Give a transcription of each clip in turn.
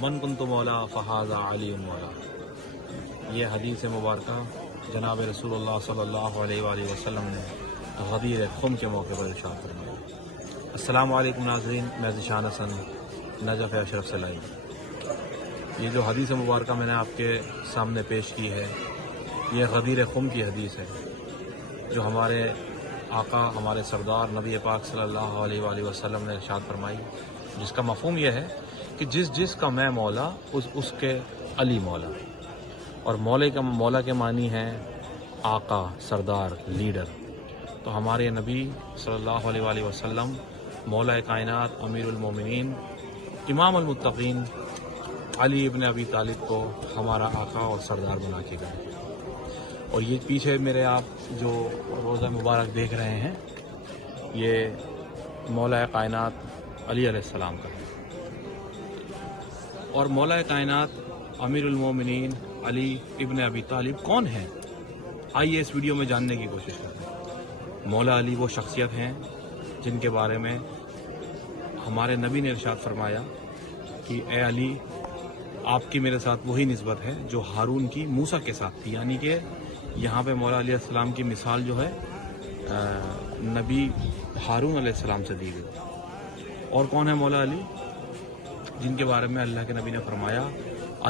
من کنت مولا فہذا علی مولا. یہ حدیث مبارکہ جناب رسول اللہ صلی اللہ علیہ وآلہ وسلم نے غدیر خم کے موقع پر ارشاد فرمایا. السلام علیکم ناظرین، میں ذیشان حسن نجف اشرف سے لائی. یہ جو حدیث مبارکہ میں نے آپ کے سامنے پیش کی ہے، یہ غدیر خم کی حدیث ہے جو ہمارے آقا ہمارے سردار نبی پاک صلی اللہ علیہ وآلہ وسلم نے ارشاد فرمائی، جس کا مفہوم یہ ہے کہ جس کا میں مولا اس کے علی مولا. اور مولا کے معنی ہے آقا، سردار، لیڈر. تو ہمارے نبی صلی اللہ علیہ وآلہ وسلم مولا کائنات، امیر المومنین، امام المتقین علی ابن ابی طالب کو ہمارا آقا اور سردار بنا کے گئے. اور یہ پیچھے میرے آپ جو روضہ مبارک دیکھ رہے ہیں، یہ مولا کائنات علی علیہ السلام کا ہے. اور مولا کائنات امیر المومنین علی ابن ابی طالب کون ہیں؟ آئیے اس ویڈیو میں جاننے کی کوشش کرتے ہیں. مولا علی وہ شخصیت ہیں جن کے بارے میں ہمارے نبی نے ارشاد فرمایا کہ اے علی، آپ کی میرے ساتھ وہی نسبت ہے جو ہارون کی موسیٰ کے ساتھ تھی. یعنی کہ یہاں پہ مولا علیہ السلام کی مثال جو ہے نبی ہارون علیہ السلام سے دی گئی. اور کون ہے مولا علی؟ جن کے بارے میں اللہ کے نبی نے فرمایا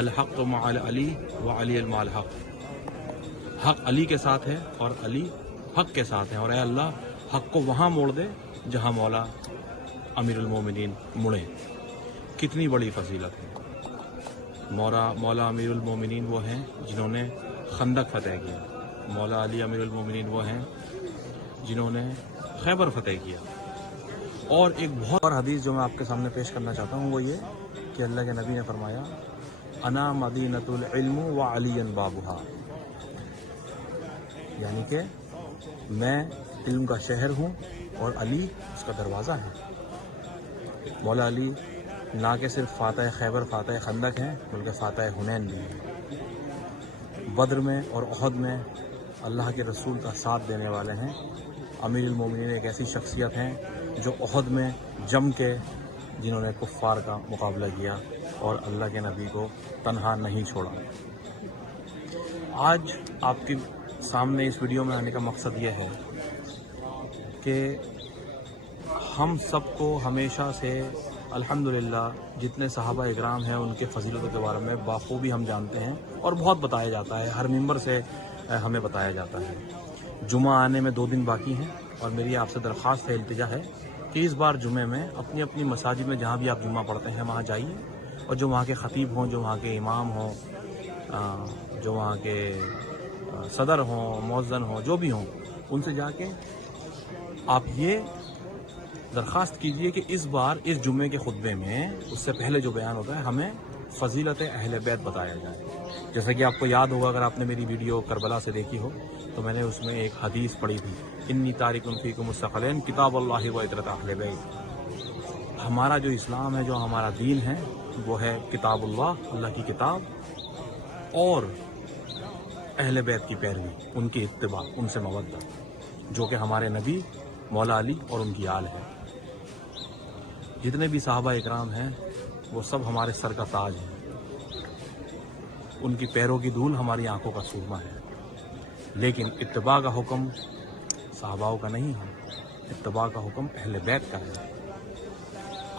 الحق مع علی و علی مع الحق. حق علی کے ساتھ ہے اور علی حق کے ساتھ ہے. اور اے اللہ، حق کو وہاں موڑ دے جہاں مولا امیر المومنین مڑے. کتنی بڑی فضیلت ہے. مولا امیر المومنین وہ ہیں جنہوں نے خندق فتح کیا. مولا علی امیر المومنین وہ ہیں جنہوں نے خیبر فتح کیا. اور ایک بہت اور حدیث جو میں آپ کے سامنے پیش کرنا چاہتا ہوں وہ یہ کہ اللہ کے نبی نے فرمایا انا مدینۃ العلم و علی بابھا. یعنی کہ میں علم کا شہر ہوں اور علی اس کا دروازہ ہے. مولا علی نہ کہ صرف فاتح خیبر، فاتح خندق ہیں، بلکہ فاتح حنین بھی ہیں. بدر میں اور احد میں اللہ کے رسول کا ساتھ دینے والے ہیں. امیر المومنین ایک ایسی شخصیت ہیں جو احد میں جم کے جنہوں نے کفار کا مقابلہ کیا اور اللہ کے نبی کو تنہا نہیں چھوڑا. آج آپ کے سامنے اس ویڈیو میں آنے کا مقصد یہ ہے کہ ہم سب کو ہمیشہ سے الحمدللہ جتنے صحابہ اکرام ہیں ان کے فضیلتوں کے بارے میں بخوبی ہم جانتے ہیں اور بہت بتایا جاتا ہے. ہر ممبر سے ہمیں بتایا جاتا ہے. جمعہ آنے میں 2 دن باقی ہیں اور میری آپ سے درخواست ہے، التجا ہے کہ اس بار جمعے میں اپنی اپنی مساجد میں جہاں بھی آپ جمعہ پڑھتے ہیں وہاں جائیے، اور جو وہاں کے خطیب ہوں، جو وہاں کے امام ہوں، جو وہاں کے صدر ہوں، مؤذن ہوں، جو بھی ہوں، ان سے جا کے آپ یہ درخواست کیجئے کہ اس بار اس جمعے کے خطبے میں اس سے پہلے جو بیان ہوتا ہے ہمیں فضیلت اہل بیت بتایا جائے. جیسا کہ آپ کو یاد ہوگا، اگر آپ نے میری ویڈیو کربلا سے دیکھی ہو تو میں نے اس میں ایک حدیث پڑھی تھی، انی تارک فیکم الثقلین کتاب اللہ و عطرۃ اہل بیت. ہمارا جو اسلام ہے، جو ہمارا دین ہے، وہ ہے کتاب اللہ، اللہ کی کتاب، اور اہل بیت کی پیروی، ان کی اتباع، ان سے مودت، جو کہ ہمارے نبی مولا علی اور ان کی آل ہے. جتنے بھی صحابہ اکرام ہیں وہ سب ہمارے سر کا تاج ہیں. ان کی پیروں کی دھول ہماری آنکھوں کا سرما ہے. لیکن اتباع کا حکم صحاباؤں کا نہیں ہے، اتباع کا حکم اہل بیت کا ہے.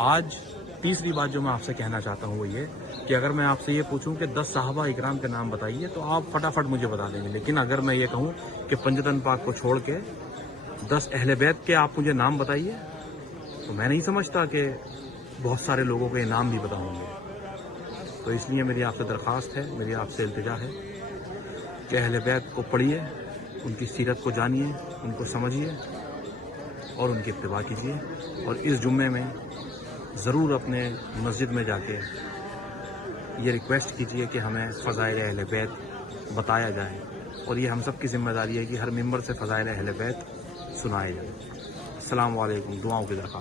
آج تیسری بات جو میں آپ سے کہنا چاہتا ہوں وہ یہ کہ اگر میں آپ سے یہ پوچھوں کہ 10 صحابہ اکرام کے نام بتائیے تو آپ فٹافٹ مجھے بتا دیں گے. لیکن اگر میں یہ کہوں کہ پنجتن پاک کو چھوڑ کے 10 اہل بیت کے آپ مجھے نام بتائیے تو میں نہیں سمجھتا کہ بہت سارے لوگوں کے نام بھی پتہ ہوں گے. تو اس لیے میری آپ سے درخواست ہے، میری آپ سے التجا ہے کہ اہل بیت کو پڑھیے، ان کی سیرت کو جانیے، ان کو سمجھیے اور ان کی اتباع کیجیے. اور اس جمعے میں ضرور اپنے مسجد میں جا کے یہ ریکویسٹ کیجیے کہ ہمیں فضائل اہل بیت بتایا جائے. اور یہ ہم سب کی ذمہ داری ہے کہ ہر ممبر سے فضائل اہل بیت سنائے جائے. السلام علیکم. دعاؤں کی درخواست.